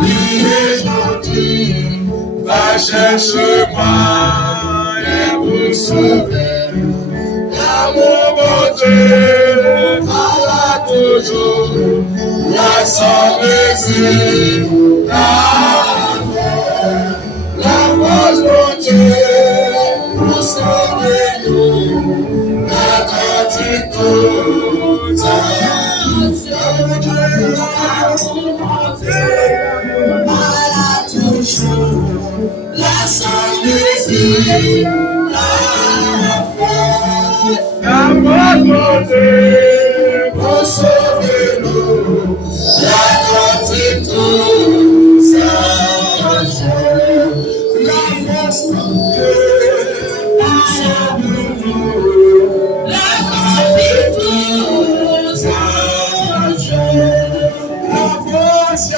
qui est gentil, va chercher moi et vous sauver. L'amour bonté, voilà toujours la sauveuse, la force bonté pour sauver nous, la gratitude toute l'amour bonté, voilà toujours la sauveuse, la force bonté pour sauver nous, la gratitude la force bonté pour sauver nous, la gratitude la force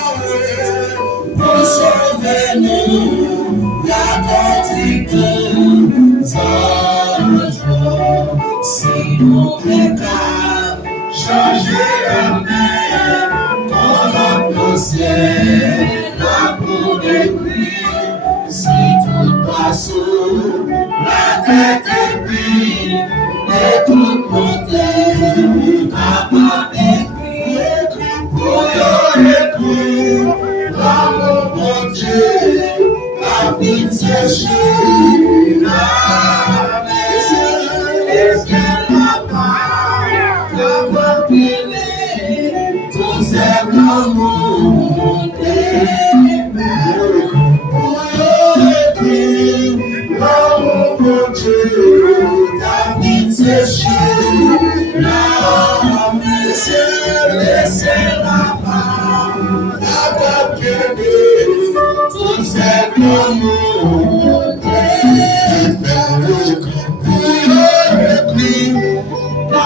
pour sauver nous, la gratitude si nous pécames, changer la mer, dans le ciel, la boue des pluies, si tout passe sous la tête est prise, et tout monter, capable d'écrire, pour écrire, l'amour bon Dieu, la vie séchée, la tête est plie et tout monter, pour écrire, l'amour pour Dieu, ta vie séchée, la mer, et c'est là-bas, ta côte aimée, tout fait l'amour, pour écrire,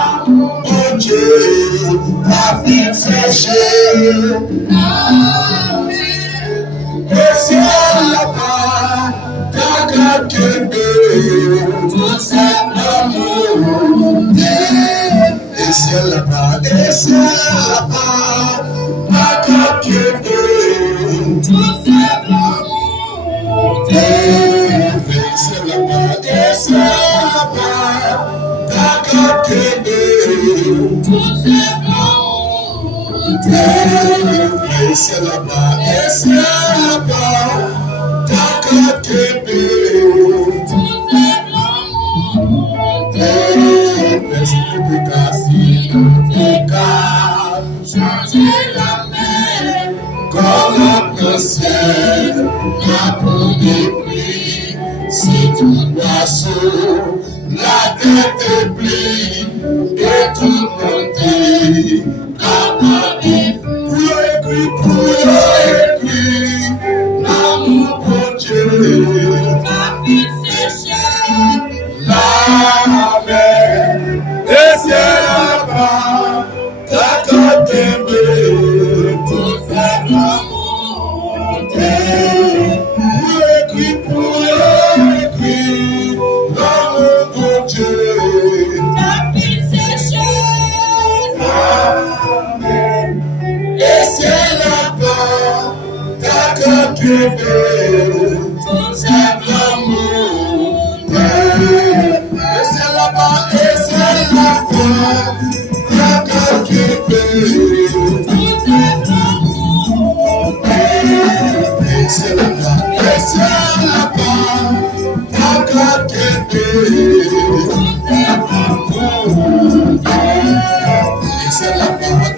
l'amour pour Dieu, ta vie séchée, la mer, et c'est là-bas, ta côte aimée, tout fait l'amour, et c'est là-bas, ta côte aimée, tout fait l'amour, et c'est là-bas, ta côte aimée, tout fait l'amour, et c'est là-bas, ta côte aimée, tout fait l'amour,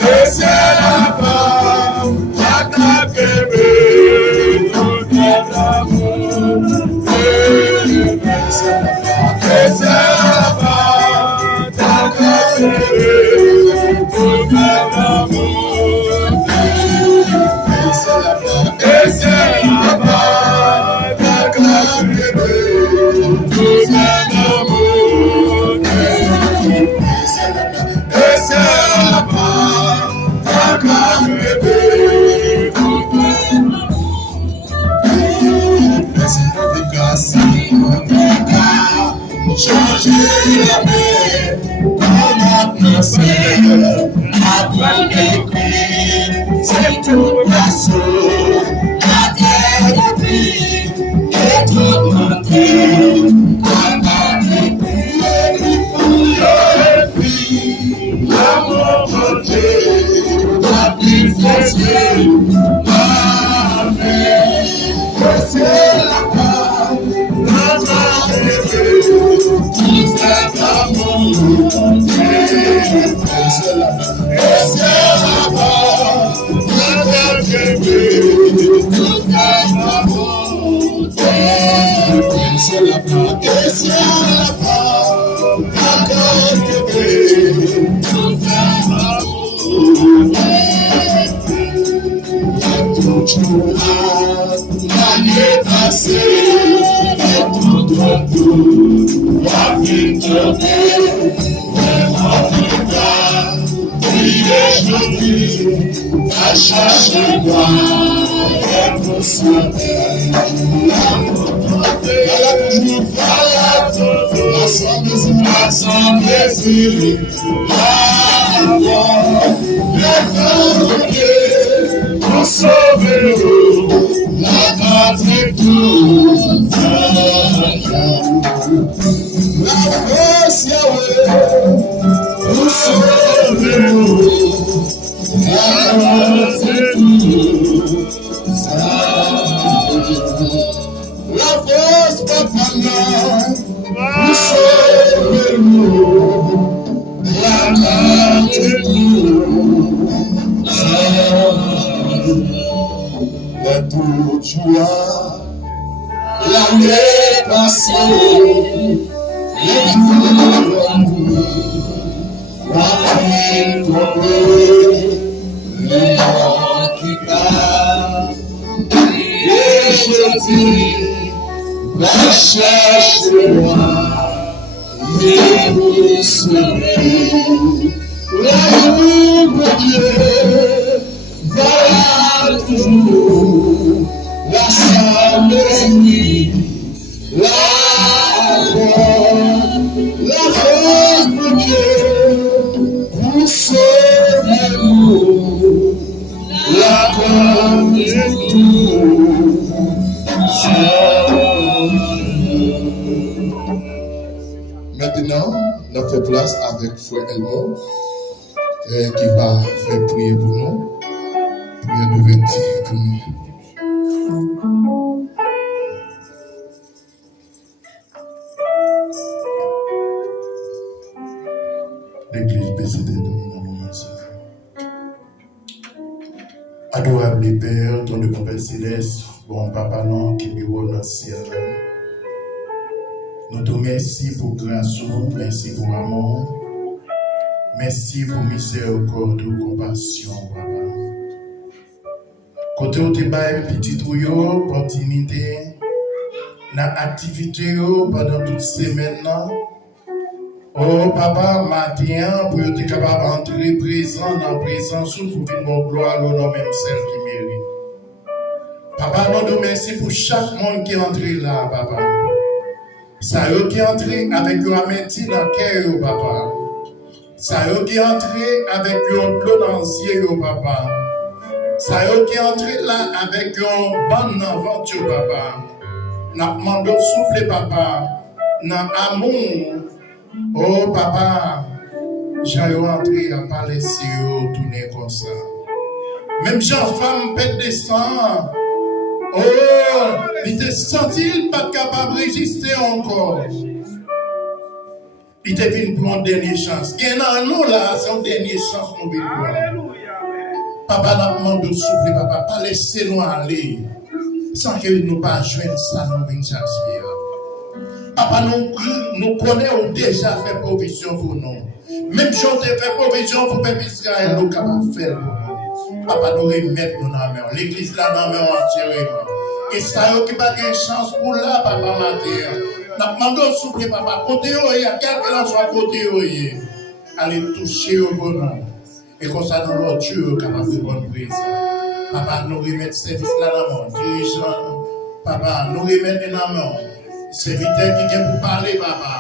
et c'est là-bas, ta côte aimée, tout fait l'amour, et c'est là-bas, ta côte aimée, tout fait l'amour, et c'est là-bas, ta côte aimée, tout fait l'amour, merci pour tes grâces, changer la mer, comme atmosphère, la bonne écrit, c'est tout la source, C'est la part, et c'est la part, l'année passée, et tout retour, la vie tournée, vraiment il est gentil, à chercher moi, et pour sauver, elle a toujours assemblée, pour sauver la patrie toute. La force pour sauver la patrie toute. La force papa pour sauver la patrie toute. La toute joie, l'année passée, et tout la vie tombée, les morts qui partent, et je dis, va chercher moi, et vous serez, l'amour de Dieu, voilà toujours la sainte la force de Dieu, vous sauver nous, la gloire de tout. Maintenant, on fait place avec Frère Elmo qui va faire prier pour nous. Prière d'ouverture pour nous. L'église bécédée de nous, mon Seigneur. Adorable Père, ton de Père céleste, bon Papa, non, qui vit dans le ciel. Nous te remercions pour grâce, merci pour amour, merci pour miséricorde, compassion, Papa. Côté où tu as petit trouillot, opportunité, dans l'activité pendant toute semaine. Oh Papa, matin, pour être capable d'entrer présent dans la présence pour faire mon gloire, l'honneur même celle qui mérite. Papa, nous te remercions pour chaque monde qui est entré là, Papa. Ça y est qui est entré avec une amitié dans le cœur, Papa. Ça y est qui est entré avec un bleu dans les yeux, Papa. Ça y est qui est entré là avec un bon aventure, Papa. N'a demandé souffle, Papa. N'a amour. Oh, Papa. J'ai entré à parler si vous tournez comme ça. Même jean-femme pète des sangs. Oh, il était senti pas capable de résister encore. Il était venu pour une dernière chance. Et nous là, c'est une dernière chance nous vivons. Papa n'a pas demandé de souffler, papa, pas laisser nous aller. Sans que nous pas joindre ça, nous venons chercher. Papa, nous connaissons déjà fait provision pour nous. Même si on a fait provision pour le peuple Israël, nous sommes capables de faire pour nous. Papa, nous remettons nous dans la main. L'église là dans la main entièrement. Et ça y a qui pas de chance pour là, papa, matin. Nous demandons de souffler, papa. Côté il y a quelqu'un qui soit côté allez toucher au bonheur. Et comme ça, nous l'autre Dieu capable de bonne prise. Papa, nous remettons ce service là dans la main. Dirigeant, papa, nous remettons dans la main. Serviteur qui vient pour parler, papa.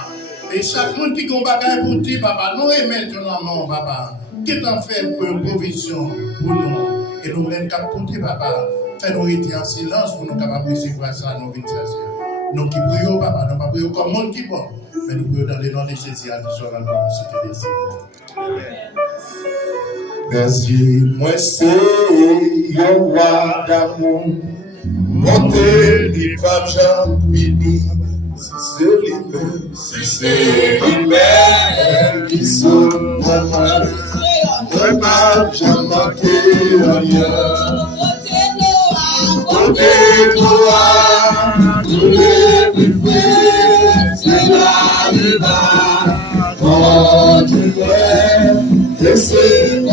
Et chaque monde qui a un bagage pour dire, papa, nous remettons dans la main, papa. Qui t'en fait pour une provision pour nous. Et nous mêmes qu'à côté, papa. Fais-nous être en silence pour nous capables de recevoir ça, nous venons nous qui prions, papa, nous ne prions comme monde qui bon. Mais nous prions dans le nom de Jésus, à nous sommes dans le cité des merci, moi c'est un roi d'amour. Montez les femmes, j'en fini. Si c'est l'hiver qui sonne à moi, moi pas j'en manqué rien. c'est la vie, continuer, c'est